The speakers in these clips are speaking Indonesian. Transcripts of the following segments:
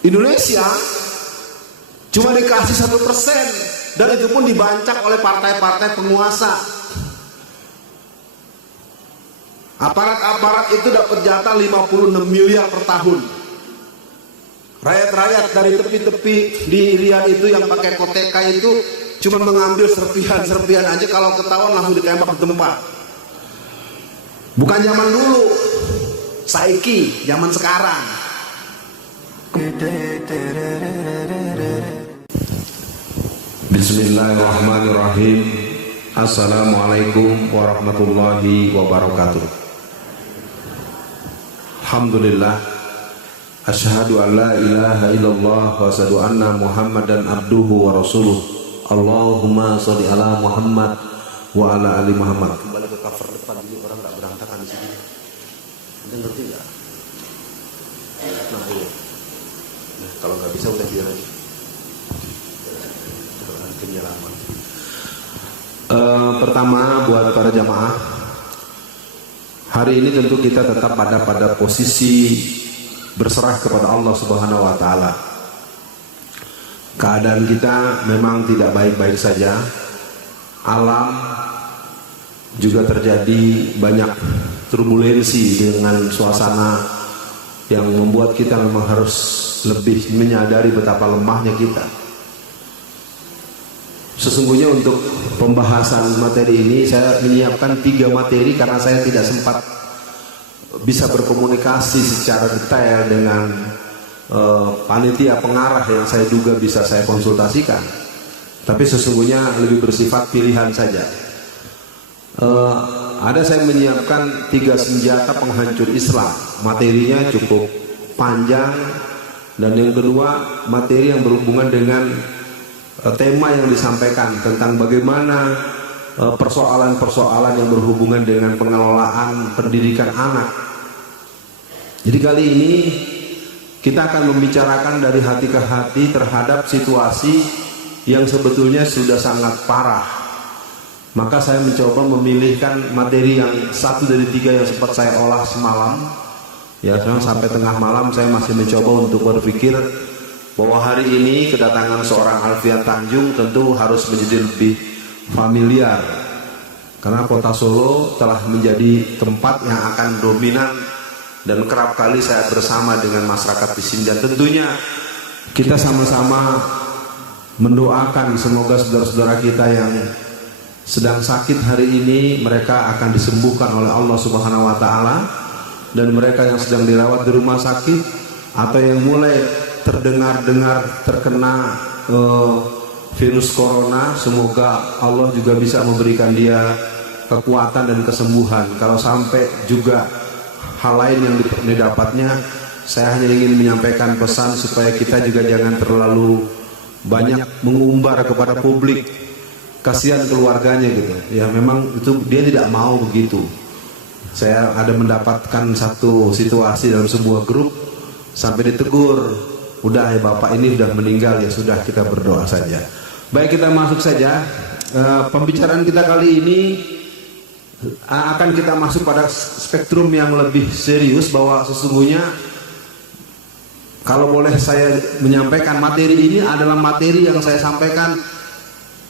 Indonesia cuma dikasih 1%, dan itu pun dibancak oleh partai-partai penguasa. Aparat-aparat itu dapat jatah 56 miliar per tahun. Rakyat-rakyat dari tepi-tepi di Riyadh itu yang pakai koteka itu cuma mengambil serpihan-serpihan aja, kalau ketahuan langsung ditembak di tempat. Bukan zaman dulu, saiki, zaman sekarang. Bismillahirrahmanirrahim. Assalamualaikum warahmatullahi wabarakatuh. Alhamdulillah, asyhadu an la ilaha illallah wa asyhadu anna Muhammadan abduhu wa rasuluh. Allahumma sholli ala Muhammad wa ala ali Muhammad. Kembali ke cover depan dulu, orang enggak berantakan di sini. Anda ngerti enggak? Nah, ini. Nah, kalau nggak bisa udah biar aja. Penyelaman. Pertama buat para jamaah, hari ini tentu kita tetap ada pada posisi berserah kepada Allah Subhanahu wa taala. Keadaan kita memang tidak baik-baik saja. Alam juga terjadi banyak turbulensi dengan suasana yang membuat kita memang harus lebih menyadari betapa lemahnya kita. Sesungguhnya untuk pembahasan materi ini saya menyiapkan 3 materi karena saya tidak sempat bisa berkomunikasi secara detail dengan panitia pengarah yang saya duga bisa saya konsultasikan. Tapi sesungguhnya lebih bersifat pilihan saja. Ada saya menyiapkan 3 senjata penghancur Islam. Materinya cukup panjang, dan yang kedua materi yang berhubungan dengan tema yang disampaikan tentang bagaimana persoalan-persoalan yang berhubungan dengan pengelolaan pendidikan anak. Jadi kali ini kita akan membicarakan dari hati ke hati terhadap situasi yang sebetulnya sudah sangat parah. Maka saya mencoba memilihkan materi yang 1 dari 3 yang sempat saya olah semalam. Ya, sampai tengah malam saya masih mencoba untuk berpikir bahwa hari ini kedatangan seorang Alfian Tanjung tentu harus menjadi lebih familiar, karena kota Solo telah menjadi tempat yang akan dominan dan kerap kali saya bersama dengan masyarakat di sini. Dan tentunya kita sama-sama mendoakan semoga saudara-saudara kita yang sedang sakit hari ini mereka akan disembuhkan oleh Allah Subhanahu wa taala, dan mereka yang sedang dirawat di rumah sakit atau yang mulai terdengar terkena virus corona, semoga Allah juga bisa memberikan dia kekuatan dan kesembuhan. Kalau sampai juga hal lain yang didapatnya, saya hanya ingin menyampaikan pesan supaya kita juga jangan terlalu banyak mengumbar kepada publik. Kasihan keluarganya gitu. Ya memang itu dia tidak mau begitu. Saya ada mendapatkan satu situasi dalam sebuah grup sampai ditegur, udah ya Bapak ini sudah meninggal, ya sudah kita berdoa saja. Baik, kita masuk saja. Pembicaraan kita kali ini akan kita masuk pada spektrum yang lebih serius, bahwa sesungguhnya kalau boleh saya menyampaikan, materi ini adalah materi yang saya sampaikan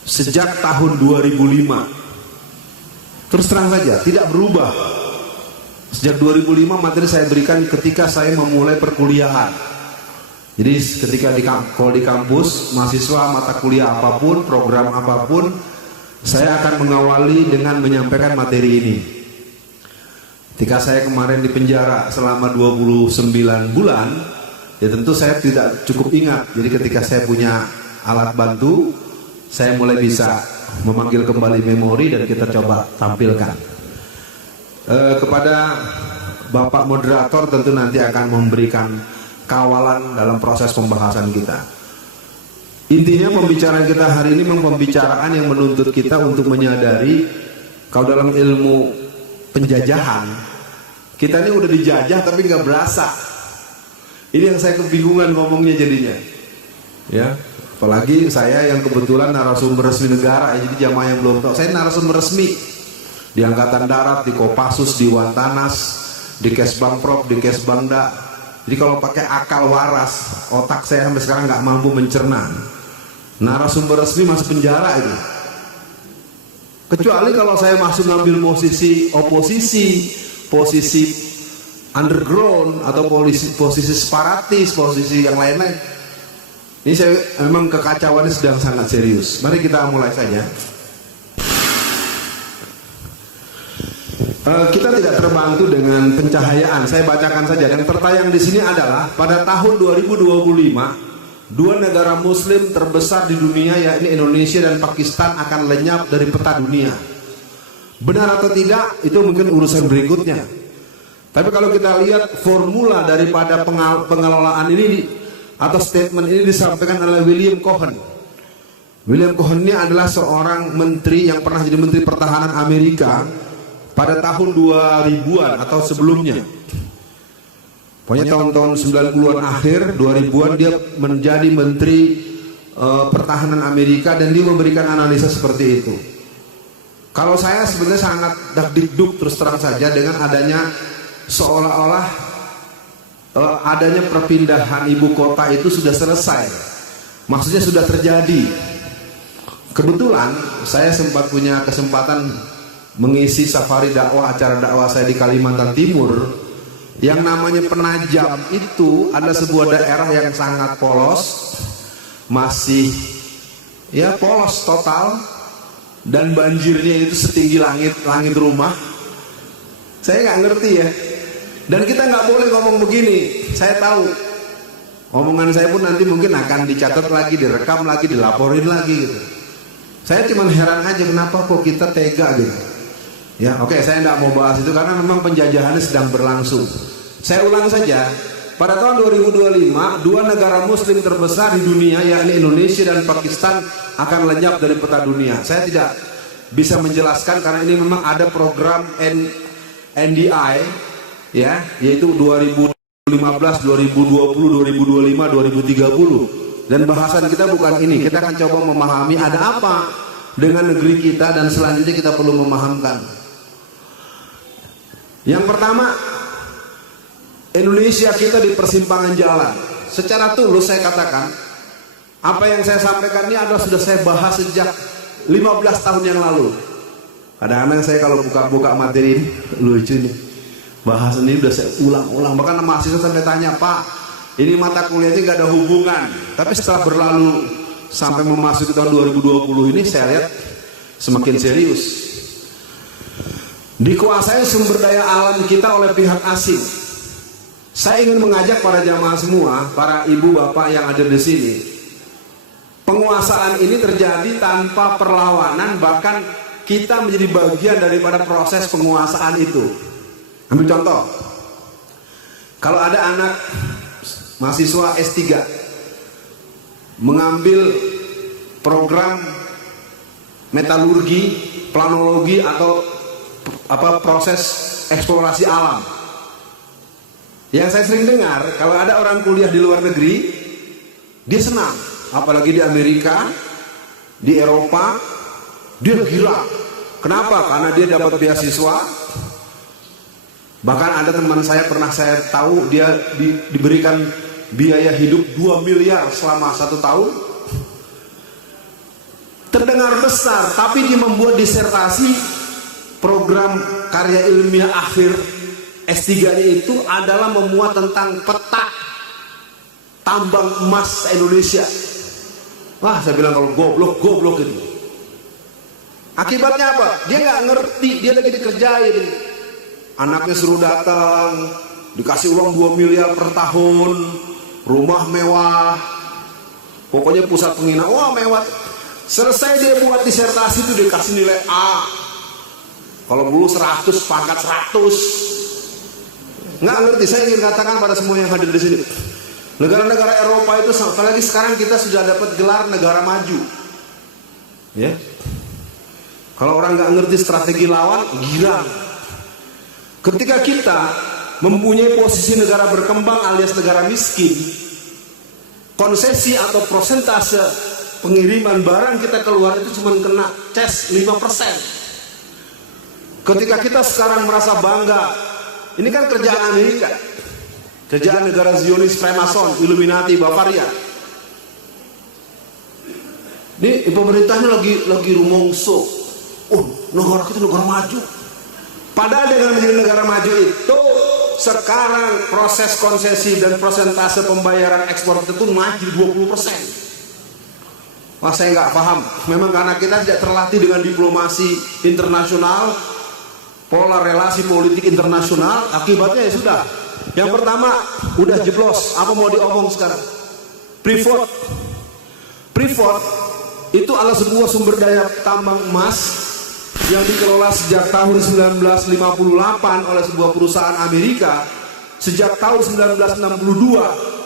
sejak tahun 2005. Terus terang saja, tidak berubah. Sejak 2005 materi saya berikan ketika saya memulai perkuliahan. Jadi ketika kalau di kampus, mahasiswa mata kuliah apapun, program apapun, saya akan mengawali dengan menyampaikan materi ini. Ketika saya kemarin di penjara selama 29 bulan, ya tentu saya tidak cukup ingat. Jadi ketika saya punya alat bantu, saya mulai bisa memanggil kembali memori dan kita coba tampilkan. Kepada Bapak moderator tentu nanti akan memberikan kawalan dalam proses pembahasan kita. Intinya pembicaraan kita hari ini memang pembicaraan yang menuntut kita untuk menyadari kalau dalam ilmu penjajahan kita ini udah dijajah tapi nggak berasa. Ini yang saya kebingungan ngomongnya jadinya. Ya, apalagi saya yang kebetulan narasumber resmi negara, jadi jamaah yang belum tahu, saya narasumber resmi di Angkatan Darat, di Kopassus, di Wantanas, di Kesbangprov, di Kesbangda, Jadi kalau pakai akal waras, otak saya sampai sekarang nggak mampu mencerna. Narasumber resmi masuk penjara itu. Kecuali kalau saya masuk ngambil posisi oposisi, posisi underground atau posisi separatis, posisi yang lain-lain. Ini saya memang kekacauannya sedang sangat serius. Mari kita mulai saja. Kita tidak terbantu dengan pencahayaan. Saya bacakan saja. Yang tertayang di sini adalah pada tahun 2025, dua negara Muslim terbesar di dunia, yakni Indonesia dan Pakistan, akan lenyap dari peta dunia. Benar atau tidak, itu mungkin urusan berikutnya. Tapi kalau kita lihat formula daripada pengelolaan ini atau statement ini disampaikan oleh William Cohen. William Cohen ini adalah seorang menteri yang pernah jadi menteri pertahanan Amerika pada tahun 2000-an atau sebelumnya. Pokoknya tahun-tahun 90-an akhir 2000-an dia menjadi menteri pertahanan Amerika dan dia memberikan analisa seperti itu. Kalau saya sebenarnya sangat dakdikduk terus terang saja dengan adanya seolah-olah adanya perpindahan ibu kota itu sudah selesai. Maksudnya sudah terjadi. Kebetulan saya sempat punya kesempatan mengisi safari dakwah, acara dakwah saya di Kalimantan Timur. Yang namanya Penajam itu adalah sebuah daerah yang sangat polos, masih ya polos total, dan banjirnya itu setinggi langit rumah. Saya nggak ngerti ya. Dan kita nggak boleh ngomong begini. Saya tahu omongan saya pun nanti mungkin akan dicatat lagi, direkam lagi, dilaporin lagi gitu. Saya cuma heran aja kenapa kok kita tega gitu. Ya, oke, saya tidak mau bahas itu karena memang penjajahannya sedang berlangsung. Saya ulang saja. Pada tahun 2025, dua negara Muslim terbesar di dunia, yakni Indonesia dan Pakistan, akan lenyap dari peta dunia. Saya tidak bisa menjelaskan karena ini memang ada program NDI, ya, yaitu 2015, 2020, 2025, 2030. Dan bahasan kita bukan ini. Kita akan coba memahami ada apa dengan negeri kita dan selanjutnya kita perlu memahamkan. Yang pertama, Indonesia kita di persimpangan jalan. Secara tulus saya katakan, apa yang saya sampaikan ini adalah sudah saya bahas sejak 15 tahun yang lalu. Kadang-kadang saya kalau buka materi ini lucu nih, bahas ini udah saya ulang-ulang. Bahkan mahasiswa sampai tanya, Pak, ini mata kuliahnya gak ada hubungan. Tapi setelah berlalu sampai memasuki tahun 2020 ini, saya lihat semakin serius. Dikuasai sumber daya alam kita oleh pihak asing. Saya ingin mengajak para jamaah semua, para ibu bapak yang ada di sini. Penguasaan ini terjadi tanpa perlawanan, bahkan kita menjadi bagian daripada proses penguasaan itu. Ambil contoh. Kalau ada anak mahasiswa S3 mengambil program metalurgi, planologi atau proses eksplorasi alam. Yang saya sering dengar, kalau ada orang kuliah di luar negeri, dia senang, apalagi di Amerika, di Eropa, dia gila. Kenapa? Karena dia dapat beasiswa. Bahkan ada teman saya pernah saya tahu dia diberikan biaya hidup 2 miliar selama 1 tahun. Terdengar besar, tapi dia membuat disertasi program karya ilmiah akhir S3-nya itu adalah memuat tentang peta tambang emas Indonesia. Wah, saya bilang kalau goblok itu. Akibatnya apa? Dia nggak ngerti, dia lagi dikerjain. Anaknya suruh datang, dikasih uang 2 miliar per tahun, rumah mewah, pokoknya pusat penginapan, wah mewah. Selesai dia buat disertasi itu dikasih nilai A. Kalau dulu 100, pangkat 100. Nggak ngerti, saya ingin katakan pada semua yang hadir di sini. Negara-negara Eropa itu, apalagi sekarang kita sudah dapat gelar negara maju. Ya. Kalau orang nggak ngerti strategi lawan, gila. Ketika kita mempunyai posisi negara berkembang alias negara miskin, konsesi atau prosentase pengiriman barang kita keluar itu cuma kena ces 5%. Ketika kita sekarang merasa bangga, ini kan kerjaan Amerika. Kerjaan negara Zionis, Freemason, Illuminati, Bavaria. Ini pemerintahnya lagi rumongso. Oh, negara kita negara maju. Padahal dengan menjadi negara maju itu, sekarang proses konsesi dan persentase pembayaran ekspor itu maju 20%. Wah, saya nggak paham. Memang karena kita tidak terlatih dengan diplomasi internasional, pola relasi politik internasional, akibatnya ya sudah. Yang pertama, udah jeblos. Apa mau diomong sekarang? Freeport itu adalah sebuah sumber daya tambang emas yang dikelola sejak tahun 1958 oleh sebuah perusahaan Amerika. Sejak tahun 1962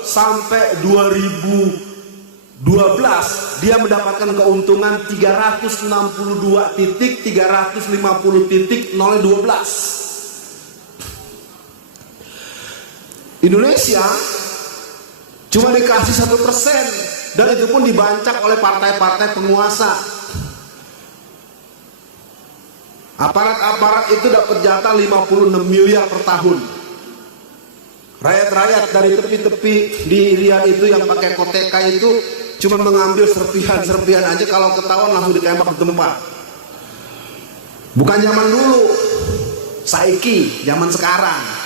sampai 2012 dia mendapatkan keuntungan 362.350.012. Indonesia cuma dikasih 1%, dan itu pun dibancak oleh partai-partai penguasa. Aparat-aparat itu dapat jatah 56 miliar per tahun. Rakyat-rakyat dari tepi-tepi di Riyadh itu yang pakai koteka itu cuma mengambil serpihan-serpihan aja, kalau ketahuan langsung ditembak di tempat. Bukan zaman dulu, saiki, zaman sekarang.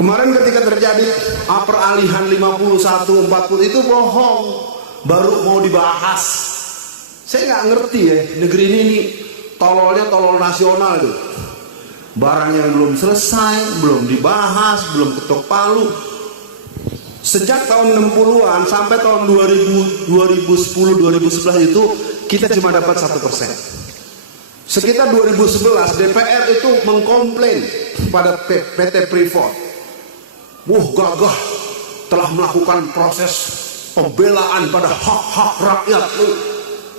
Kemarin ketika terjadi peralihan 51-40 itu bohong, baru mau dibahas. Saya nggak ngerti ya, negeri ini tololnya tolol nasional itu. Barang yang belum selesai, belum dibahas, belum ketok palu. Sejak tahun 60-an sampai tahun 2010-2011 itu kita cuma dapat 1%. Sekitar 2011 DPR itu mengkomplain pada PT Freeport. Gagah telah melakukan proses pembelaan pada hak-hak rakyat.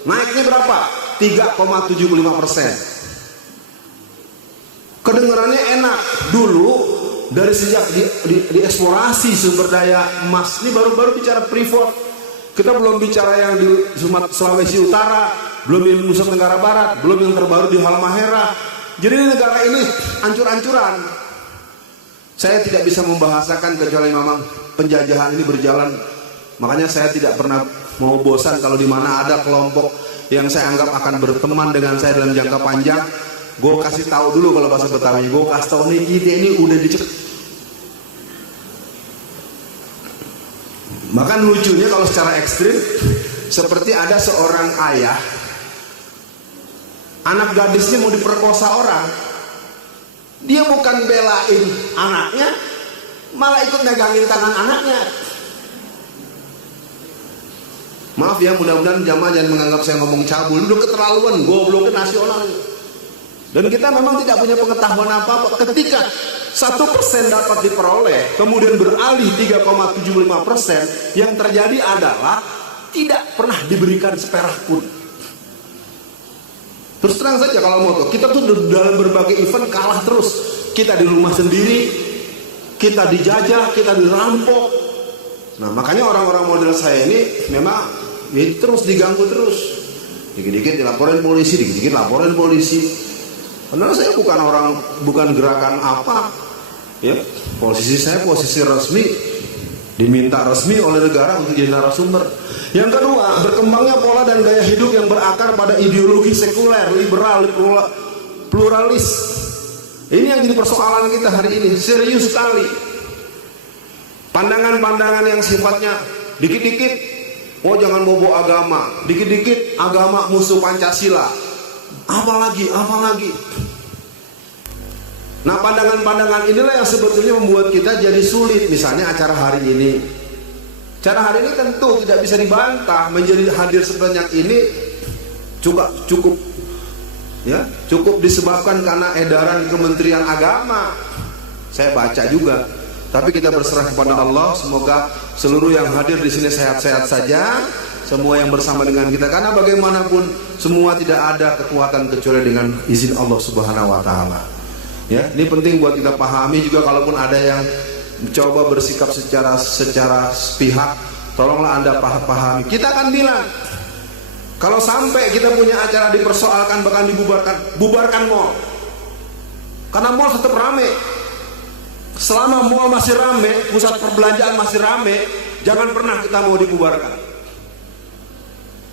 Naiknya berapa? 3,75%. Kedengarannya enak. Dulu dari sejak dieksplorasi sumber daya emas, ini baru bicara Freeport. Kita belum bicara yang di Sulawesi Utara, belum di Nusa Tenggara Barat, belum yang terbaru di Halmahera. Jadi negara ini ancur-ancuran. Saya tidak bisa membahasakan kecuali memang penjajahan ini berjalan. Makanya saya tidak pernah mau bosan kalau di mana ada kelompok yang saya anggap akan berteman dengan saya dalam jangka panjang. Gue kasih tahu dulu kalau bahasa Betawi. Gue kasih tahu nih, ini udah dicek. Bahkan lucunya kalau secara ekstrim, seperti ada seorang ayah, anak gadisnya mau diperkosa orang. Dia bukan belain anaknya, malah ikut megangin tangan anaknya. Maaf ya, mudah-mudahan jamaah jangan menganggap saya ngomong cabul. Udah keterlaluan, gobloknya nasional. Dan kita memang tidak punya pengetahuan apa-apa. Ketika 1% dapat diperoleh, kemudian beralih 3,75%, yang terjadi adalah tidak pernah diberikan seperak pun. Terus terang saja kalau moto, kita tuh dalam berbagai event kalah terus. Kita di rumah sendiri, kita dijajah, kita dirampok. Nah makanya orang-orang model saya ini memang ya, terus diganggu terus. Dikit-dikit dilaporin polisi, dikit-dikit laporin polisi. Karena saya bukan gerakan apa, ya. Posisi saya posisi resmi, diminta resmi oleh negara untuk jadi narasumber. Yang kedua, berkembangnya pola dan gaya hidup yang berakar pada ideologi sekuler, liberal, pluralis. Ini yang jadi persoalan kita hari ini, serius sekali. Pandangan-pandangan yang sifatnya dikit-dikit, oh jangan bobo agama, dikit-dikit agama musuh Pancasila. Apalagi. Nah pandangan-pandangan inilah yang sebetulnya membuat kita jadi sulit. Misalnya acara hari ini. Cara hari ini tentu tidak bisa dibantah. Menjadi hadir sebanyak ini cukup disebabkan karena edaran Kementerian Agama. Saya baca juga. Tapi kita berserah kepada Allah. Semoga seluruh yang hadir di sini sehat-sehat saja. Semua yang bersama dengan kita. Karena bagaimanapun semua tidak ada kekuatan kecuali dengan izin Allah Subhanahu Wa Taala. Ya, ini penting buat kita pahami juga. Kalaupun ada yang mencoba bersikap secara sepihak, tolonglah Anda pahami. Kita akan bilang, kalau sampai kita punya acara dipersoalkan bahkan dibubarkan, bubarkan mall. Karena mall tetap rame. selama mall masih rame, pusat perbelanjaan masih rame, jangan pernah kita mau dibubarkan.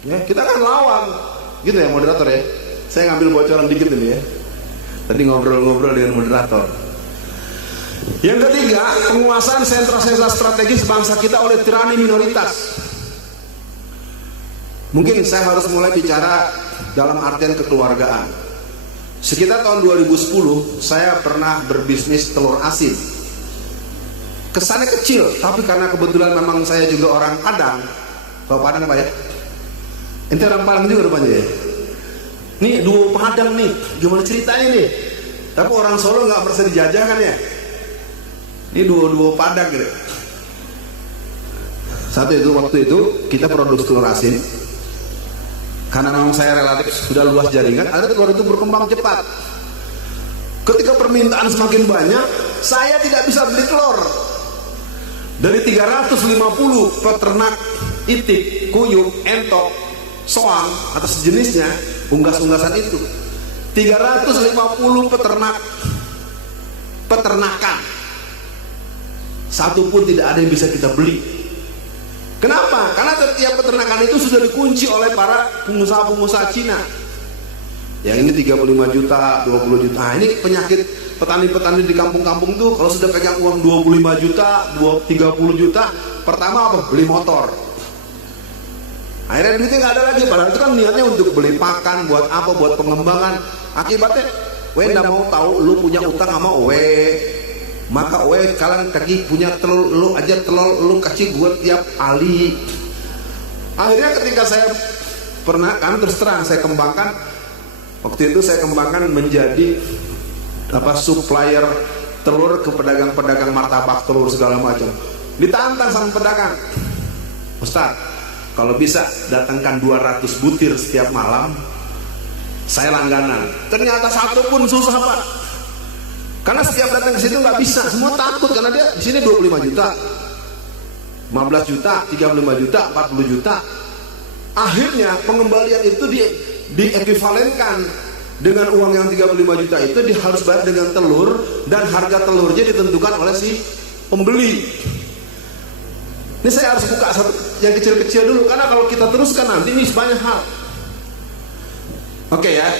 Ya, kita kan lawan, gitu ya moderator ya. Saya ngambil bocoran dikit ini ya. Tadi ngobrol-ngobrol dengan moderator. Yang ketiga, penguasaan sentra-sentra strategis bangsa kita oleh tirani minoritas. Mungkin saya harus mulai bicara dalam artian kekeluargaan. Sekitar tahun 2010 saya pernah berbisnis telur asin. Kesannya kecil, tapi karena kebetulan memang saya juga orang Padang. Tahu Padang apa ya? Ente orang Padang juga rupanya ya. Nih duo Padang nih, gimana ceritanya nih? Tapi orang Solo nggak merasa dijajah kan ya? Ini duo Padang gitu. Waktu itu kita produksi telur asin. Karena memang saya relatif sudah luas jaringan, ada telur itu berkembang cepat. Ketika permintaan semakin banyak, saya tidak bisa beli telur. Dari 350 peternak itik, kuyup, entok, soang atau sejenisnya, unggas-unggasan itu, 350 peternakan, satu pun tidak ada yang bisa kita beli. Kenapa? Karena setiap peternakan itu sudah dikunci oleh para pengusaha-pengusaha Cina. Yang ini 35 juta, 20 juta. Nah, ini penyakit petani-petani di kampung-kampung tuh, kalau sudah pegang uang 25 juta, 30 juta, pertama apa? Beli motor. Akhirnya duitnya nggak ada lagi. Padahal itu kan niatnya untuk beli pakan, buat apa? Buat pengembangan. Akibatnya, nggak mau tahu lu punya utang sama maka kalian kaki punya telur, lu aja telur lu kasih gue tiap ali. Akhirnya ketika saya pernah kan terus terang saya kembangkan, waktu itu saya kembangkan menjadi supplier telur ke pedagang-pedagang martabak telur segala macam. Ditantang sama pedagang, Ustaz, kalau bisa datangkan 200 butir setiap malam, saya langganan. Ternyata satu pun susah Pak. Karena setiap datang ke situ nggak bisa, semua takut karena dia di sini 25 juta, 15 juta, 35 juta, 40 juta. Akhirnya pengembalian itu diekuivalenkan dengan uang yang 35 juta itu harus bayar dengan telur, dan harga telurnya ditentukan oleh si pembeli. Ini saya harus buka satu yang kecil-kecil dulu, karena kalau kita teruskan nanti ini banyak hal. Oke ya.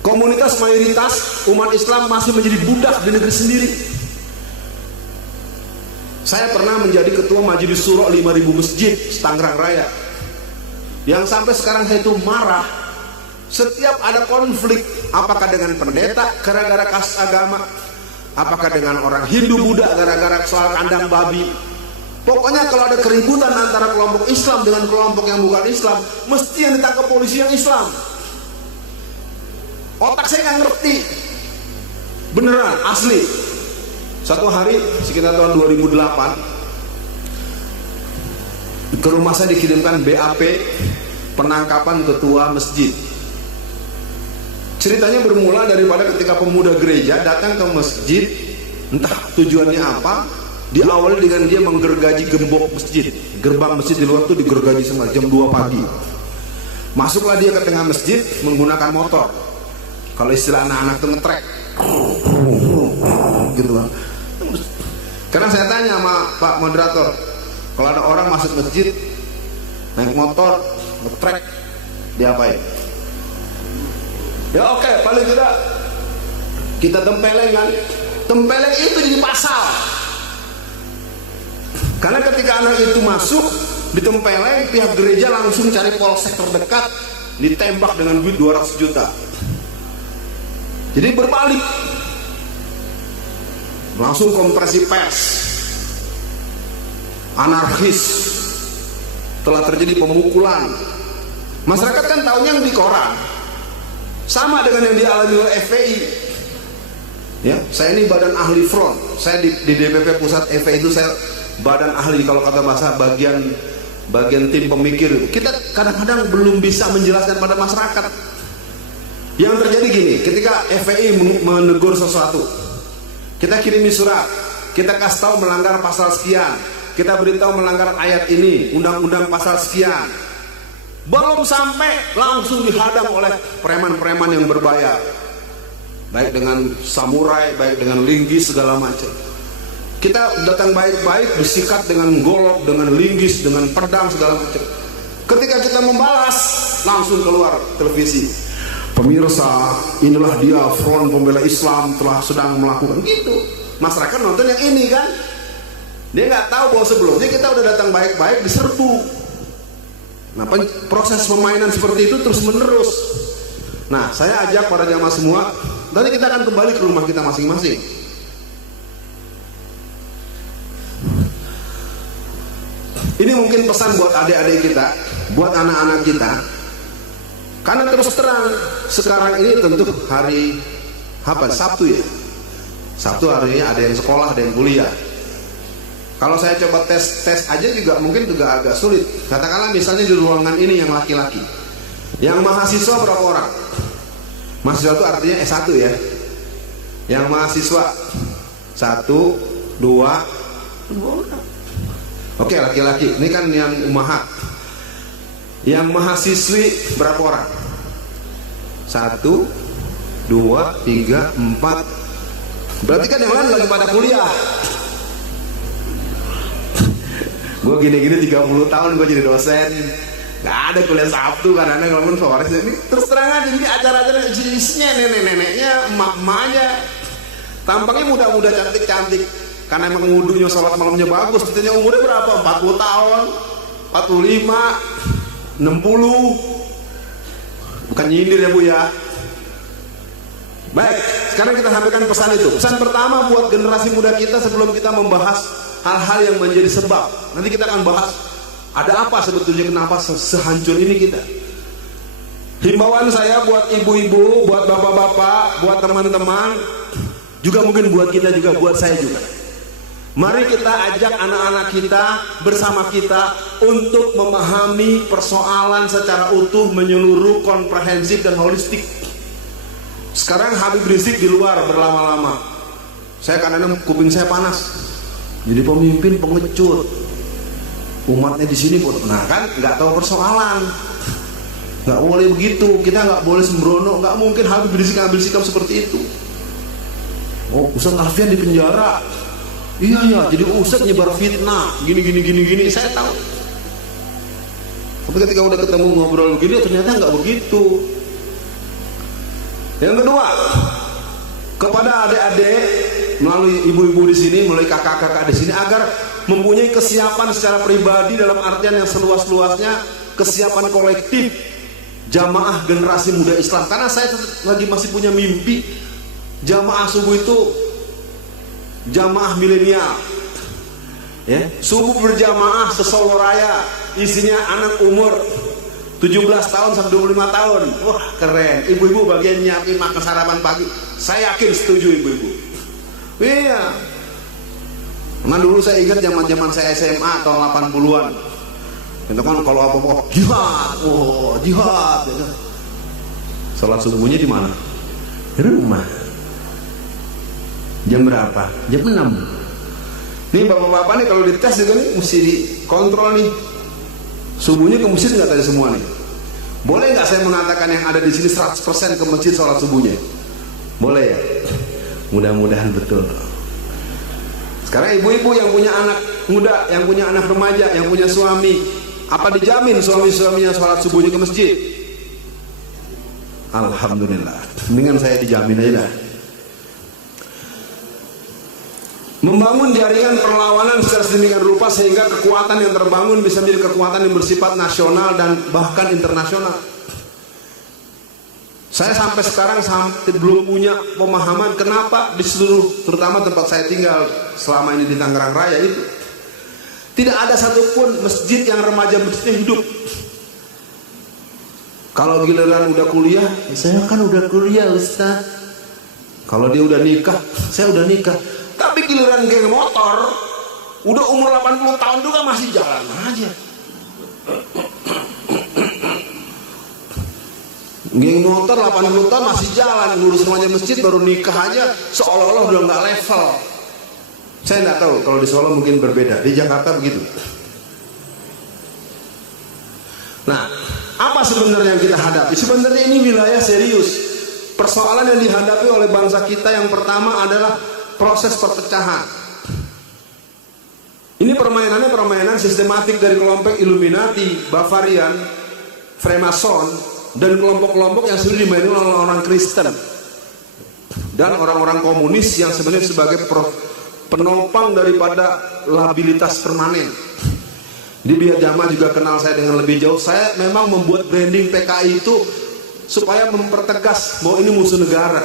Komunitas mayoritas umat Islam masih menjadi budak di negeri sendiri. Saya pernah menjadi ketua Majelis Syuro 5.000 masjid Tangerang Raya, yang sampai sekarang saya itu marah setiap ada konflik, apakah dengan pendeta gara-gara kasus agama, apakah dengan orang Hindu Buddha gara-gara soal kandang babi. Pokoknya kalau ada keributan antara kelompok Islam dengan kelompok yang bukan Islam, mesti yang ditangkap polisi yang Islam. Otak saya nggak ngerti, beneran asli. Satu hari sekitar tahun 2008 ke rumah saya dikirimkan BAP penangkapan ketua masjid. Ceritanya bermula daripada ketika pemuda gereja datang ke masjid, entah tujuannya apa, diawali dengan dia menggergaji gembok masjid, gerbang masjid di luar tuh digergaji semua jam 2 pagi. Masuklah dia ke tengah masjid menggunakan motor. Kalau istilah anak-anak tuh ngetrek gitu lah. Karena saya tanya sama Pak Moderator, kalau ada orang masuk masjid naik motor ngetrek, diapain? Ya oke, paling tidak kita tempeleng kan. Tempeleng itu jadi pasal. Karena ketika anak itu masuk ditempeleng, pihak gereja langsung cari polsek terdekat, ditembak dengan duit 200 juta. Jadi berbalik, langsung kompresi pers, anarkis, telah terjadi pemukulan. Masyarakat kan tahunya yang di koran, sama dengan yang dialami oleh FPI. Ya, saya ini badan ahli front, saya di DPP pusat FPI itu saya badan ahli, kalau kata bahasa bagian tim pemikir. Kita kadang-kadang belum bisa menjelaskan pada masyarakat. Yang terjadi gini, ketika FPI menegur sesuatu, kita kirimi surat, kita kasih tahu melanggar pasal sekian, kita beritahu melanggar ayat ini, undang-undang pasal sekian. Belum sampai langsung dihadang oleh preman-preman yang berbayar. baik dengan samurai, baik dengan linggis segala macam. Kita datang baik-baik, disikat dengan golok, dengan linggis, dengan pedang segala macam. Ketika kita membalas, langsung keluar televisi. Pemirsa, inilah dia Front Pembela Islam telah sedang melakukan gitu. Masyarakat nonton yang ini kan. Dia nggak tahu bahwa sebelumnya kita udah datang baik-baik diserbu. Nah, proses pemainan seperti itu terus menerus. Nah, saya ajak para jamaah semua, nanti kita akan kembali ke rumah kita masing-masing. Ini mungkin pesan buat adik-adik kita, buat anak-anak kita. Karena terus terang sekarang ini tentu hari apa? Sabtu ya. Sabtu hari ini ada yang sekolah, ada yang kuliah. Kalau saya coba tes aja juga mungkin juga agak sulit. Katakanlah misalnya di ruangan ini yang laki-laki, yang mahasiswa berapa orang? Mahasiswa itu artinya S1 ya. Yang mahasiswa 1, 2 orang. Oke, laki-laki. Ini kan yang umahat. Yang mahasiswi berapa orang? 1, 2, 3, 4. Berarti kan yang lain lagi pada kuliah. Gue gini-gini 30 tahun gue jadi dosen, gak ada kuliah Sabtu karena ngomongin sore. Ini terus terang aja, ini acara-acara isinya nenek-neneknya, emak-emaknya, tampaknya muda-muda cantik-cantik. Karena emang wudunya sholat malamnya bagus. Ditanya umurnya berapa? 40 tahun, 45, 60. Bukan nyindir ya Bu ya. Baik, sekarang kita sampaikan pesan itu. Pesan pertama buat generasi muda kita sebelum kita membahas hal-hal yang menjadi sebab. Nanti kita akan bahas ada apa sebetulnya, kenapa sehancur ini kita. Himbauan saya buat ibu-ibu, buat bapak-bapak, buat teman-teman, juga mungkin buat kita juga, buat saya juga. Mari kita ajak anak-anak kita bersama kita untuk memahami persoalan secara utuh, menyeluruh, komprehensif dan holistik. Sekarang Habib Rizik di luar berlama-lama. Saya kadang-kadang kuping saya panas. Jadi pemimpin pengecut. Umatnya di sini pun, nah kan nggak tahu persoalan. Nggak boleh begitu. Kita nggak boleh sembrono. Nggak mungkin Habib Rizik ambil sikap seperti itu. Oh, Ustaz Alfian di penjara. Iya, jadi Ustaz nyebar fitnah. Gini. Saya tahu. Tapi ketika udah ketemu ngobrol begini, ternyata nggak begitu. Yang kedua, kepada adik-adik melalui ibu-ibu di sini, melalui kakak-kakak di sini, agar mempunyai kesiapan secara pribadi dalam artian yang seluas-luasnya, kesiapan kolektif jamaah generasi muda Islam. Karena saya lagi masih punya mimpi jamaah subuh itu jamaah milenial, ya, subuh berjamaah se-Solo Raya, isinya anak umur 17 tahun sampai 25 tahun. Wah, keren. Ibu-ibu bagian nyiapin makan sarapan pagi. Saya yakin setuju ibu-ibu. Iya. Nah, dulu saya ingat zaman-zaman saya SMA tahun 80-an. Itu kan kalau apa-apa jihad, jihad. Salat subuhnya di mana? Di rumah. Jam berapa? Jam 6. Nih bapak-bapak nih kalau dites juga nih mesti dikontrol nih. Subuhnya ke masjid nggak tadi semua nih? Boleh nggak saya mengatakan yang ada di sini 100% ke masjid sholat subuhnya? Boleh ya? Mudah-mudahan betul. Sekarang ibu-ibu yang punya anak muda, yang punya anak remaja, yang punya suami, apa dijamin suami-suaminya sholat subuhnya ke masjid? Alhamdulillah. Mendingan saya dijamin aja dah. Membangun jaringan perlawanan secara sedemikian rupa sehingga kekuatan yang terbangun bisa menjadi kekuatan yang bersifat nasional dan bahkan internasional. Saya sampai sekarang belum punya pemahaman kenapa di seluruh, terutama tempat saya tinggal selama ini di Tangerang Raya itu, tidak ada satupun masjid yang remaja masjidnya hidup. Kalau giliran udah kuliah, saya kan udah kuliah Ustaz. Kalau dia udah nikah, saya udah nikah. Tapi giliran geng motor, udah umur 80 tahun juga masih jalan aja. Geng motor 80 tahun masih jalan, ngurus remaja masjid baru nikah aja, seolah-olah udah nggak level. Saya nggak tahu kalau di Solo mungkin berbeda, di Jakarta begitu. Nah, apa sebenarnya yang kita hadapi? Sebenarnya ini wilayah serius. persoalan yang dihadapi oleh bangsa kita yang pertama adalah proses perpecahan. Ini permainan sistematik dari kelompok Illuminati, Bavarian, Freemason, dan kelompok-kelompok yang sudah dimainkan oleh orang Kristen dan orang-orang komunis yang sebenarnya sebagai penopang daripada labilitas permanen. Di biar jamaah juga kenal saya dengan lebih jauh. Saya memang membuat branding PKI itu supaya mempertegas bahwa ini musuh negara.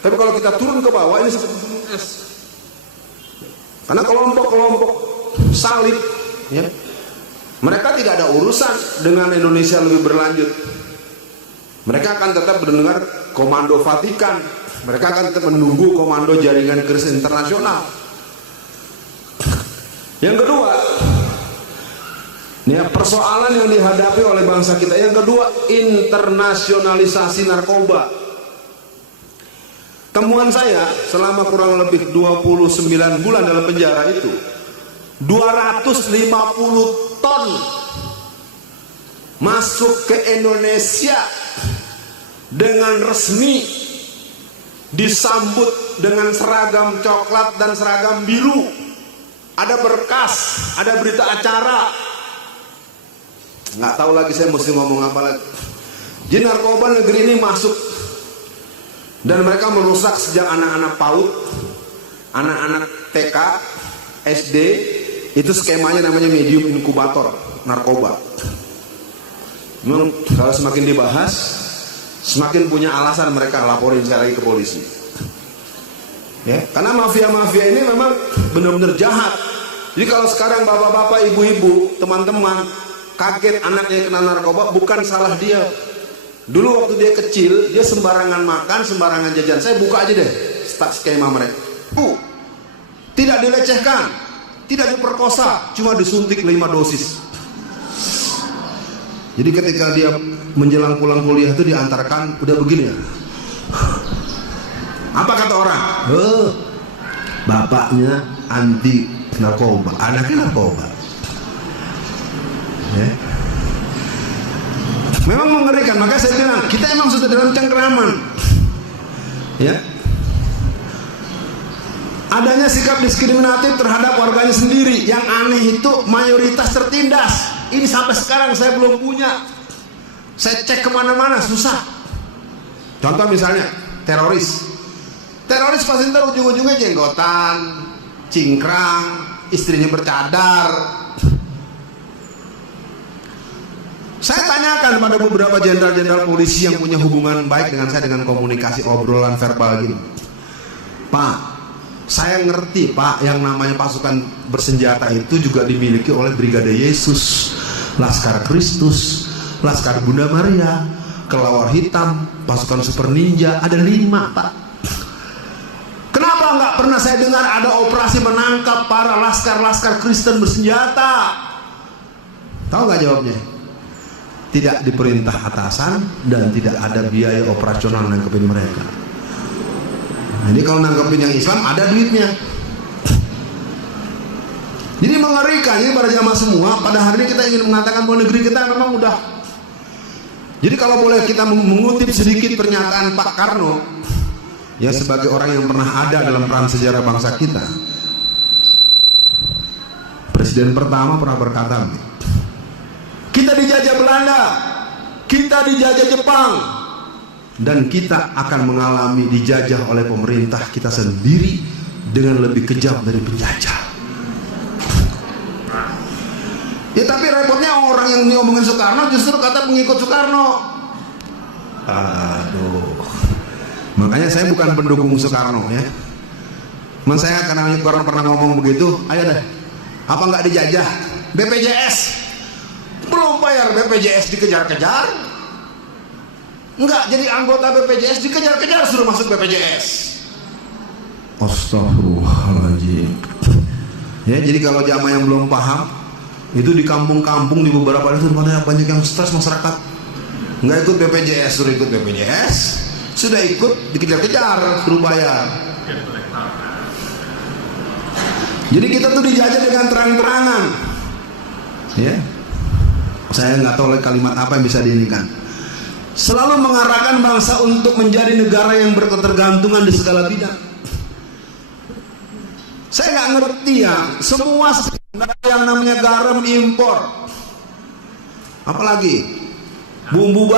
Tapi kalau kita turun ke bawah ini seperti gunung es. Karena kelompok-kelompok salib, ya, mereka tidak ada urusan dengan Indonesia lebih berlanjut. Mereka akan tetap mendengar komando Vatikan. Mereka akan tetap menunggu komando jaringan Kristen internasional. Yang kedua, ya, persoalan yang dihadapi oleh bangsa kita. Yang kedua, internasionalisasi narkoba. Temuan saya selama kurang lebih 29 bulan dalam penjara itu 250 ton masuk ke Indonesia dengan resmi, disambut dengan seragam coklat dan seragam biru, ada berkas, ada berita acara. Nggak tahu lagi saya mesti ngomong apa lagi. Jadi narkoba negeri ini masuk dan mereka merusak sejak anak-anak PAUD, anak-anak TK, SD. Itu skemanya namanya medium inkubator narkoba. Memang kalau semakin dibahas, semakin punya alasan mereka laporin saya lagi ke polisi. Ya, karena mafia-mafia ini memang benar-benar jahat. Jadi kalau sekarang bapak-bapak, ibu-ibu, teman-teman kaget anaknya kena narkoba, bukan salah dia. Dulu waktu dia kecil, dia sembarangan makan, sembarangan jajan. Saya buka aja deh skema mereka. Tidak dilecehkan, tidak diperkosa, cuma disuntik 5 dosis. Jadi ketika dia menjelang pulang kuliah itu diantarkan, udah begini ya. Apa kata orang? Bapaknya anti narkoba, anaknya narkoba. Ya. Memang mengerikan, maka saya bilang kita emang sudah dalam cengkeraman. Ya. Adanya sikap diskriminatif terhadap warganya sendiri. Yang aneh itu mayoritas tertindas. Ini sampai sekarang saya belum punya. Saya cek kemana-mana susah. Contoh misalnya teroris. Teroris pasti ntar ujung-ujungnya jenggotan, cingkrang, istrinya bercadar. Saya tanyakan pada beberapa jenderal-jenderal polisi yang punya hubungan baik dengan saya, dengan komunikasi obrolan verbal gini. Pak, saya ngerti Pak, yang namanya pasukan bersenjata itu juga dimiliki oleh Brigade Yesus, Laskar Kristus, Laskar Bunda Maria, Kelawar Hitam, pasukan Super Ninja, ada 5 Pak. Kenapa nggak pernah saya dengar ada operasi menangkap para laskar-laskar Kristen bersenjata? Tahu nggak jawabnya? Tidak diperintah atasan dan tidak ada biaya operasional nangkepin mereka. Jadi kalau nangkepin yang Islam ada duitnya. Jadi mengerikan ini para jamaah semua. Pada hari ini kita ingin mengatakan bahwa negeri kita memang udah. Jadi kalau boleh kita mengutip sedikit pernyataan Pak Karno, ya sebagai orang yang pernah ada dalam peran sejarah bangsa kita. Presiden pertama pernah berkata, kita dijajah Belanda, kita dijajah Jepang, dan kita akan mengalami dijajah oleh pemerintah kita sendiri dengan lebih kejam dari penjajah. Ya tapi repotnya orang yang ngomongin Soekarno justru kata pengikut Soekarno. Aduh. Makanya saya bukan pendukung Soekarno ya. Man saya karena orang pernah ngomong begitu, ayo deh. Apa nggak dijajah? BPJS belum bayar, BPJS dikejar-kejar. Enggak, jadi anggota BPJS dikejar-kejar suruh masuk BPJS. Astagfirullahaladzim. Ya, jadi kalau jamaah yang belum paham, itu di kampung-kampung di beberapa daerah banyak yang stres masyarakat. Enggak ikut BPJS, suruh ikut BPJS. Sudah ikut dikejar-kejar, suruh bayar. Jadi kita tuh dijajah dengan terang-terangan. Ya. Saya nggak tahu kalimat apa yang bisa diinikan. selalu mengarahkan bangsa untuk menjadi negara yang berketergantungan di segala bidang. Saya nggak ngerti ya, semua yang namanya garam impor, apalagi bumbu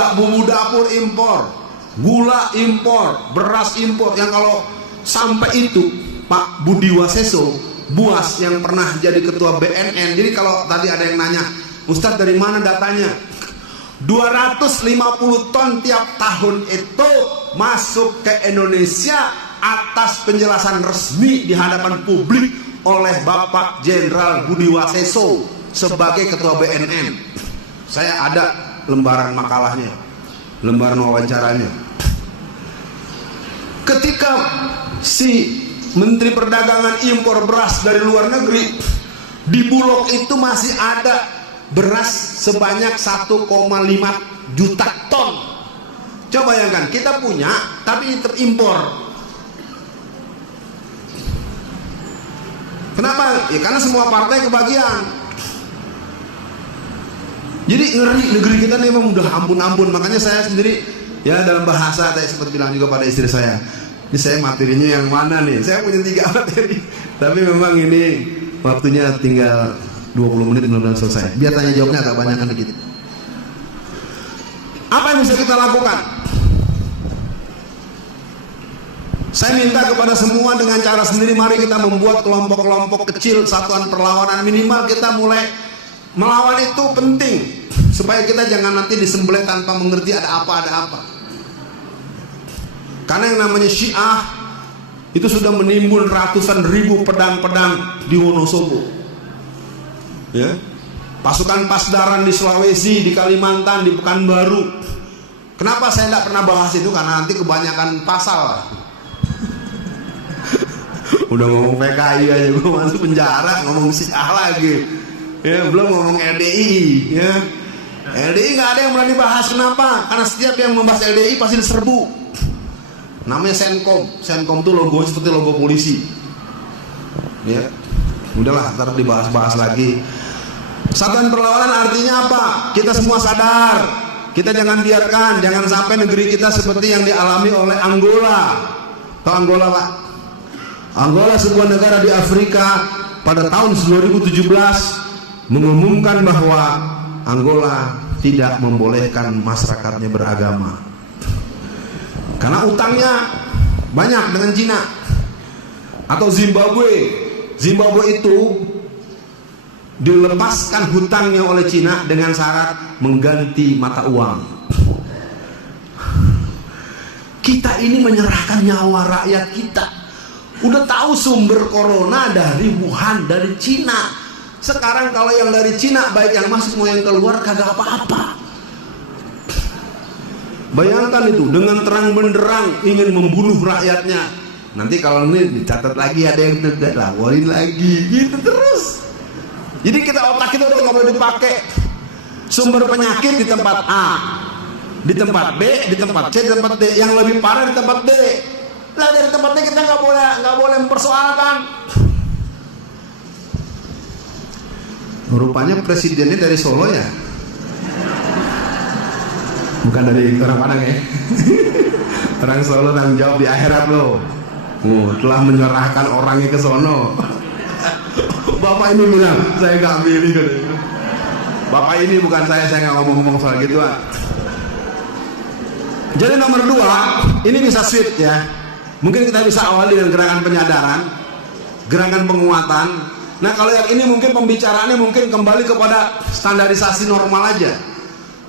dapur impor, gula impor, beras impor. Yang kalau sampai itu Pak Budi Waseso Buas yang pernah jadi ketua BNN, jadi kalau tadi ada yang nanya, Ustadz dari mana datanya? 250 ton tiap tahun itu masuk ke Indonesia atas penjelasan resmi di hadapan publik oleh Bapak Jenderal Budi Waseso sebagai ketua BNN. Saya ada lembaran makalahnya, lembaran wawancaranya. Ketika si Menteri Perdagangan impor beras dari luar negeri, di Bulog itu masih ada beras sebanyak 1,5 juta ton. Coba bayangkan, kita punya tapi terimpor. Kenapa? Ya karena semua partai kebagian. Jadi ngeri negeri kita nih memang udah ampun-ampun. Makanya saya sendiri ya dalam bahasa saya sempat bilang juga pada istri saya, ini saya materinya yang mana nih? Saya punya 3 materi, tapi memang ini waktunya tinggal 20 menit mudah-mudahan selesai. Biar tanya jawabnya agak banyak kan dikit. Apa yang bisa kita lakukan? Saya minta kepada semua dengan cara sendiri, mari kita membuat kelompok-kelompok kecil, satuan perlawanan. Minimal kita mulai melawan itu penting, supaya kita jangan nanti disembelih tanpa mengerti ada apa. Karena yang namanya Syiah itu sudah menimbun ratusan ribu pedang-pedang di Wonosobo, ya. Pasukan Pasdaran di Sulawesi, di Kalimantan, di Pekanbaru. Kenapa saya tidak pernah bahas itu? Karena nanti kebanyakan pasal. Udah ngomong PKI aja gue masuk penjara, ngomong Syiah lagi, ya, belum ngomong LDI, ya. LDI nggak ada yang berani bahas. Kenapa? Karena setiap yang membahas LDI pasti diserbu. Namanya Senkom tuh logo seperti logo polisi, ya. Udahlah, ntar dibahas-bahas lagi. Satuan perlawanan artinya apa? Kita semua sadar, kita jangan biarkan, jangan sampai negeri kita seperti yang dialami oleh Angola. Tahu Angola, Pak? Angola sebuah negara di Afrika pada tahun 2017 mengumumkan bahwa Angola tidak membolehkan masyarakatnya beragama karena utangnya banyak dengan Cina. Atau Zimbabwe itu dilepaskan hutangnya oleh Cina dengan syarat mengganti mata uang. Kita ini menyerahkan nyawa rakyat kita. Udah tahu sumber corona dari Wuhan, dari Cina. Sekarang kalau yang dari Cina, baik yang masuk mau yang keluar, kagak apa-apa. Bayangkan itu, dengan terang benderang ingin membunuh rakyatnya. Nanti kalau ini dicatat lagi ada yang tidak, laporin lagi, gitu terus. Jadi otak kita udah nggak boleh dipakai. Sumber penyakit di tempat A, di tempat B, di tempat C, di tempat D. Yang lebih parah di tempat D. Nah, dari tempatnya kita nggak boleh mempersoalkan. Rupanya presidennya dari Solo ya, bukan dari orang Padang ya. Orang Solo tanggung jawab di akhirat loh. Telah menyerahkan orangnya ke sono. Bapak ini bilang saya nggak milih. Bapak ini bukan saya nggak ngomong soal gituan. Jadi nomor 2 ini bisa sweet ya. Mungkin kita bisa awali dengan gerakan penyadaran, gerakan penguatan. Nah kalau yang ini mungkin pembicaraannya mungkin kembali kepada standarisasi normal aja.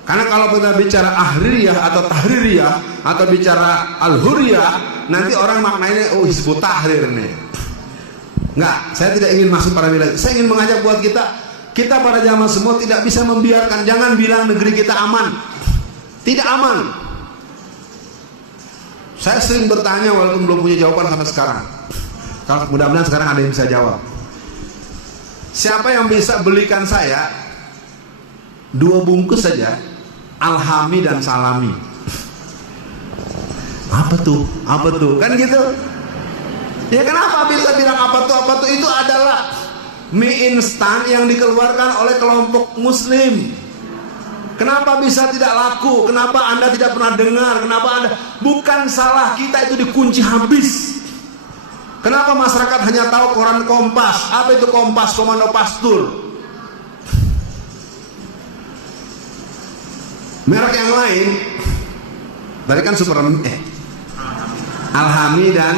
Karena kalau kita bicara Ahririyah atau Tahririyah atau bicara Al-Hurriyah, nanti orang maknanya oh Hizbut Tahrir nih. Enggak, saya tidak ingin masuk pada wilayah. Saya ingin mengajak buat kita para jamaah semua tidak bisa membiarkan, jangan bilang negeri kita aman. Tidak aman. Saya sering bertanya walaupun belum punya jawaban sampai sekarang. Kalau mudah-mudahan sekarang ada yang bisa jawab. Siapa yang bisa belikan saya 2 bungkus saja Alhami dan Salami? Apa tuh? Kan gitu. Ya kenapa bisa bilang apa tuh? Itu adalah mie instan yang dikeluarkan oleh kelompok muslim. Kenapa bisa tidak laku? Kenapa Anda tidak pernah dengar? Kenapa Anda? Bukan salah kita, itu dikunci habis. Kenapa masyarakat hanya tahu koran Kompas? Apa itu Kompas? Komando Pastur. Merek yang lain, tadi kan Alhami dan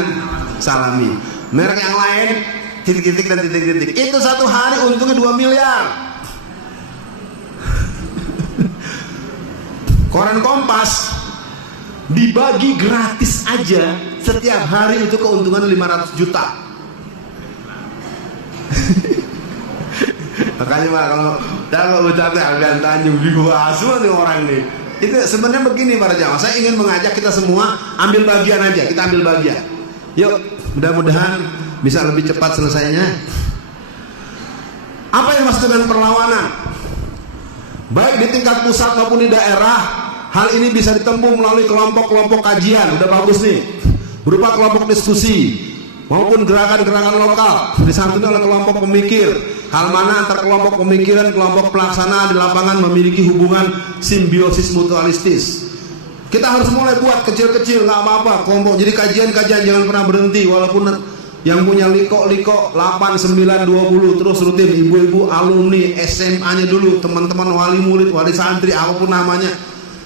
Salami. Merek yang lain titik-titik dan titik-titik. Itu satu hari untungnya 2 miliar. Koran Kompas dibagi gratis aja setiap hari itu keuntungan 500 juta. Makanya Pak, kalau ucapnya Alfian Tanjung juga semua nih orang nih. Itu sebenarnya begini para jamaah, saya ingin mengajak kita semua ambil bagian aja, kita ambil bagian. Yuk, mudah-mudahan bisa lebih cepat selesainya. Apa yang maksud dengan perlawanan? Baik di tingkat pusat maupun di daerah, hal ini bisa ditempuh melalui kelompok-kelompok kajian. Udah bagus nih, berupa kelompok diskusi maupun gerakan-gerakan lokal disantuni oleh kelompok pemikir. Hal mana antar kelompok pemikiran, kelompok pelaksana di lapangan memiliki hubungan simbiosis mutualistis. Kita harus mulai buat kecil-kecil, nggak apa-apa kelompok. Jadi kajian-kajian jangan pernah berhenti, walaupun yang punya liko 8, 9, 20 terus rutin. Ibu-ibu alumni SMA-nya dulu, teman-teman wali murid, wali santri, apapun namanya.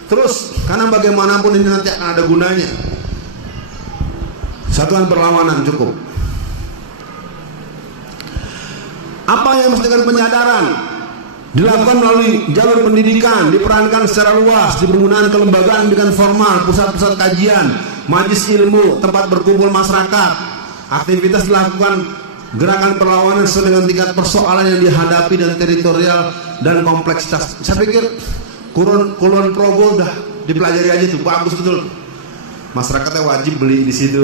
Terus, karena bagaimanapun ini nanti akan ada gunanya. Satuan perlawanan cukup. Apa yang mesti dengan penyadaran? Dilakukan melalui jalur pendidikan, diperankan secara luas, di penggunaan kelembagaan pendidikan formal, pusat-pusat kajian, majelis ilmu, tempat berkumpul masyarakat. Aktivitas dilakukan gerakan perlawanan sesuai dengan tingkat persoalan yang dihadapi dan teritorial dan kompleksitas. Saya pikir Kulon Progo udah dipelajari aja tuh, bagus betul. Masyarakatnya wajib beli di situ,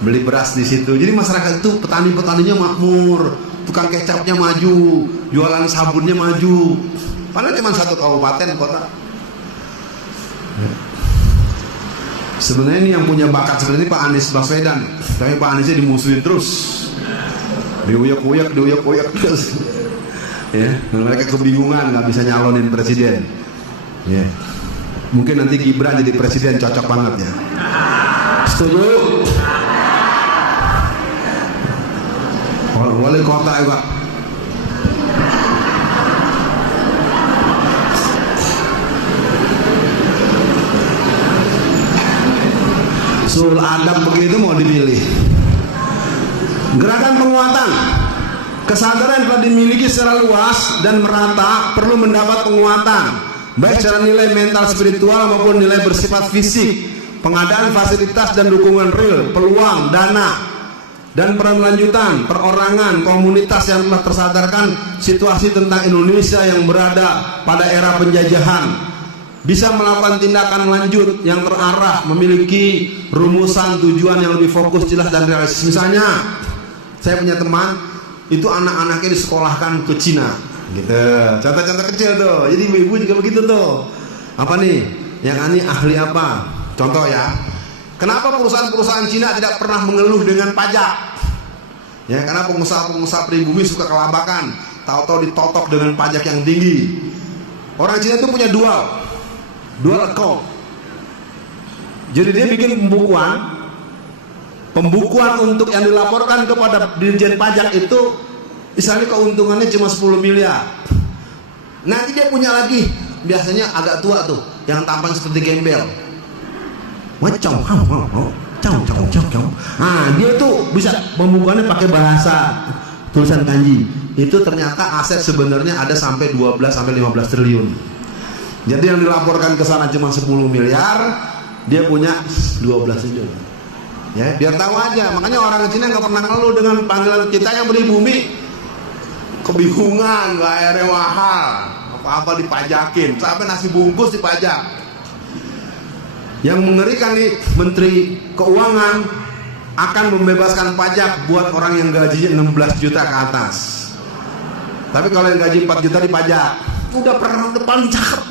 beli beras di situ. Jadi masyarakat itu petani-petaninya makmur, tukang kecapnya maju, jualan sabunnya maju. Padahal cuma satu kabupaten kota. Sebenarnya ini yang punya bakat seperti ini Pak Anies Baswedan, tapi Pak Aniesnya dimusuhin terus, diuyak-uyak terus. Ya, mereka kebingungan nggak bisa nyalonin presiden. Ya, mungkin nanti Gibran jadi presiden cocok banget ya. Setuju? Wali kota ya Pak. Sul adab begitu mau dipilih. Gerakan penguatan. Kesadaran telah dimiliki secara luas dan merata perlu mendapat penguatan, baik secara nilai mental spiritual maupun nilai bersifat fisik. Pengadaan fasilitas dan dukungan real, peluang, dana, dan peran lanjutan, perorangan, komunitas yang telah tersadarkan situasi tentang Indonesia yang berada pada era penjajahan. Bisa melakukan tindakan lanjut yang terarah, memiliki rumusan tujuan yang lebih fokus, jelas dan realistis. Misalnya, saya punya teman itu anak-anaknya disekolahkan ke Cina, gitu. Contoh-contoh kecil tuh. Jadi ibu juga begitu tuh. Apa nih? Yang ini ahli apa? Contoh ya. Kenapa perusahaan-perusahaan Cina tidak pernah mengeluh dengan pajak? Ya, karena pengusaha-pengusaha pribumi suka kelabakan, tahu-tahu ditotok dengan pajak yang tinggi. Orang Cina itu punya dual account. Jadi dia bikin pembukuan untuk yang dilaporkan kepada Dirjen Pajak itu, misalnya keuntungannya cuma 10 miliar. Nanti dia punya lagi, biasanya agak tua tuh, yang tampang seperti gembel. Dia tuh bisa pembukuannya pakai bahasa tulisan kanji. Itu ternyata aset sebenarnya ada sampai 12 sampai 15 triliun. Jadi yang dilaporkan ke sana cuma 10 miliar, dia punya 12 itu. Ya, biar tahu aja. Makanya orang Cina nggak pernah ngeluh dengan panggilan kita yang beli bumi. Kebingungan, bayarnya mahal, apa-apa dipajakin, sampai nasi bungkus dipajak. Yang mengerikan nih, Menteri Keuangan akan membebaskan pajak buat orang yang gajinya 16 juta ke atas. Tapi kalau yang gaji 4 juta dipajak. Udah paling cakep.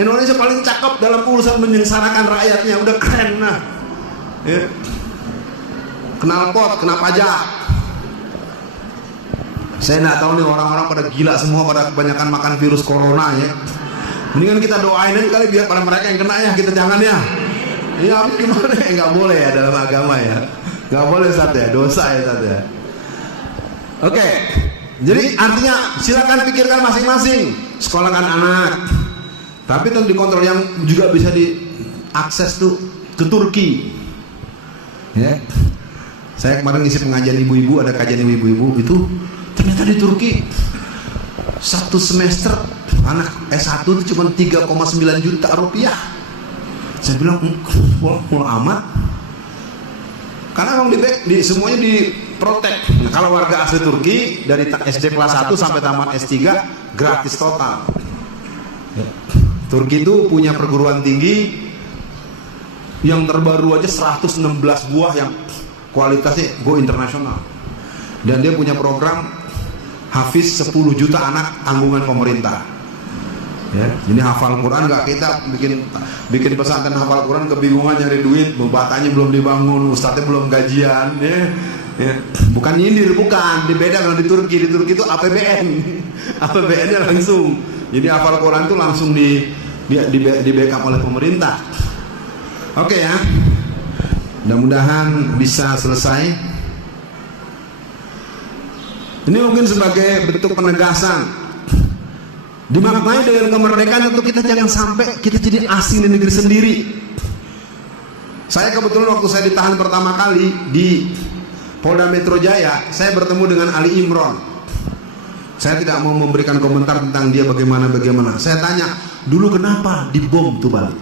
Indonesia paling cakep dalam urusan menyengsarakan rakyatnya, udah keren nah. Ya. Knalpot, kena pajak. Saya nggak tahu nih orang-orang pada gila semua, pada kebanyakan makan virus corona ya. Mendingan kita doain aja kali biar pada mereka yang kena ya, kita jangan ya. Ya gimana ya, nggak boleh ya dalam agama ya. Nggak boleh Ustaz ya, dosa ya Ustaz ya. Oke, jadi artinya silakan pikirkan masing-masing. Sekolahkan anak, tapi tentu dikontrol. Yang juga bisa diakses tuh ke Turki. Ya, saya kemarin ngisi pengajian ibu-ibu, ada kajian ibu-ibu itu ternyata di Turki satu semester anak S1 itu cuma 3,9 juta rupiah. Saya bilang murah amat. Karena memang semuanya diprotek. Nah, kalau warga asli Turki dari SD kelas 1 sampai tamat S3 gratis total. Ya. Turki itu punya perguruan tinggi yang terbaru aja 116 buah yang kualitasnya go internasional. Dan dia punya program hafiz 10 juta anak tanggungan pemerintah. Ya, ini hafal Quran nggak, kita bikin pesantren hafal Quran kebingungan nyari duit, batanya belum dibangun, ustadznya belum gajian, ya. Bukan nyindir, bukan, beda kalau di Turki itu APBN, APBN-nya langsung, jadi hafal Quran itu langsung di backup oleh pemerintah. Oke ya, mudah-mudahan bisa selesai. Ini mungkin sebagai bentuk penegasan. Dimaknai dengan kemerdekaan tentu kita jangan sampai kita jadi asing di negeri sendiri. Saya kebetulan waktu saya ditahan pertama kali di Polda Metro Jaya, saya bertemu dengan Ali Imron. Saya tidak mau memberikan komentar tentang dia bagaimana. Saya tanya, dulu kenapa dibom tuh Bali?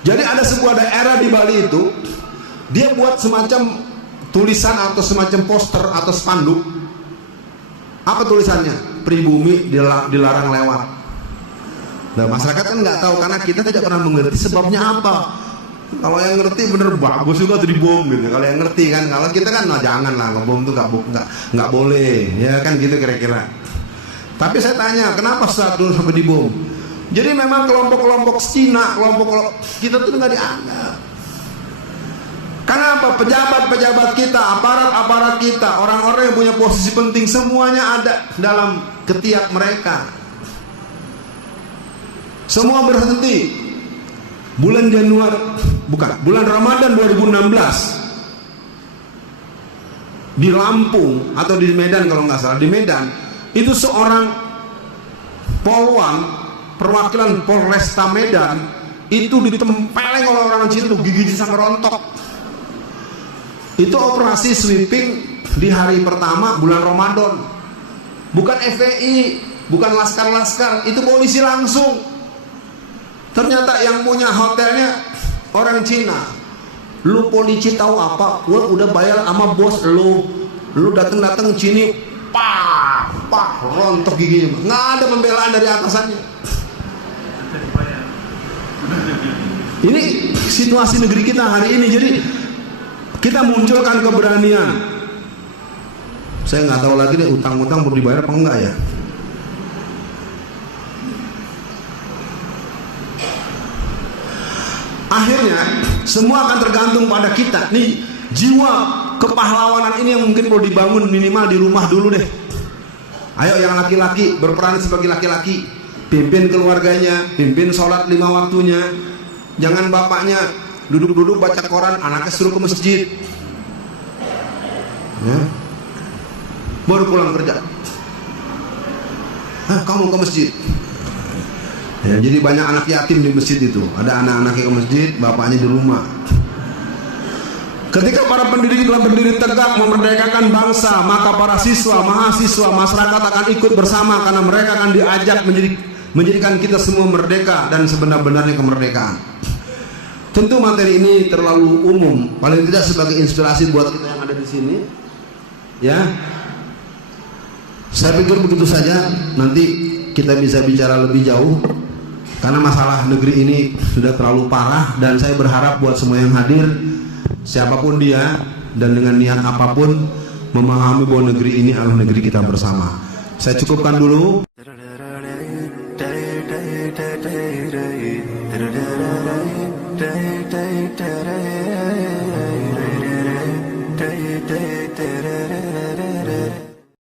Jadi ada sebuah daerah di Bali itu, dia buat semacam tulisan atau semacam poster atau spanduk. Apa tulisannya? Pribumi dilarang lewat. Nah, masyarakat kan nggak tahu karena kita tidak pernah mengerti sebabnya apa. Kalau yang ngerti bener bagus juga tuh dibom gitu. Kalau yang ngerti kan, kalau kita kan nah jangan lah, ngebom tuh nggak boleh, ya kan gitu kira-kira. Tapi saya tanya, kenapa saat dulu sampai dibom? Jadi memang kelompok-kelompok Cina, kelompok kita tuh nggak dianggap. Karena apa? Pejabat-pejabat kita, aparat-aparat kita, orang-orang yang punya posisi penting semuanya ada dalam ketiak mereka. Semua berhenti. Bulan Ramadan 2016 di Lampung atau di Medan kalau nggak salah, di Medan itu seorang polwan perwakilan Polresta Medan itu ditempeleng oleh orang Cina tuh gigi sampai rontok. Itu operasi sweeping di hari pertama bulan Ramadan. Bukan FPI, bukan laskar-laskar, itu polisi langsung. Ternyata yang punya hotelnya orang Cina. Lu polisi tahu apa? Gua udah bayar sama bos lu. Lu datang sini, pak, rontok giginya. Nggak ada pembelaan dari atasannya. Ini situasi negeri kita hari ini. Jadi kita munculkan keberanian. Saya nggak tahu lagi deh utang-utang perlu dibayar apa enggak ya. Akhirnya semua akan tergantung pada kita. Nih jiwa kepahlawanan ini yang mungkin perlu dibangun minimal di rumah dulu deh. Ayo yang laki-laki berperan sebagai laki-laki, pimpin keluarganya, pimpin sholat 5 waktunya. Jangan bapaknya duduk-duduk baca koran, anaknya suruh ke masjid. Ya. Baru pulang kerja. Kamu ke masjid. Ya, jadi banyak anak yatim di masjid itu. Ada anak-anaknya ke masjid, bapaknya di rumah. Ketika para pendidik telah berdiri tegak memerdekakan bangsa, maka para siswa, mahasiswa, masyarakat akan ikut bersama karena mereka akan diajak menjadikan kita semua merdeka dan sebenar-benarnya kemerdekaan. Tentu materi ini terlalu umum, paling tidak sebagai inspirasi buat kita yang ada di sini. Ya, saya pikir begitu saja. Nanti kita bisa bicara lebih jauh. Karena masalah negeri ini sudah terlalu parah dan saya berharap buat semua yang hadir, siapapun dia dan dengan niat apapun, memahami bahwa negeri ini adalah negeri kita bersama. Saya cukupkan dulu. day, day, day, day.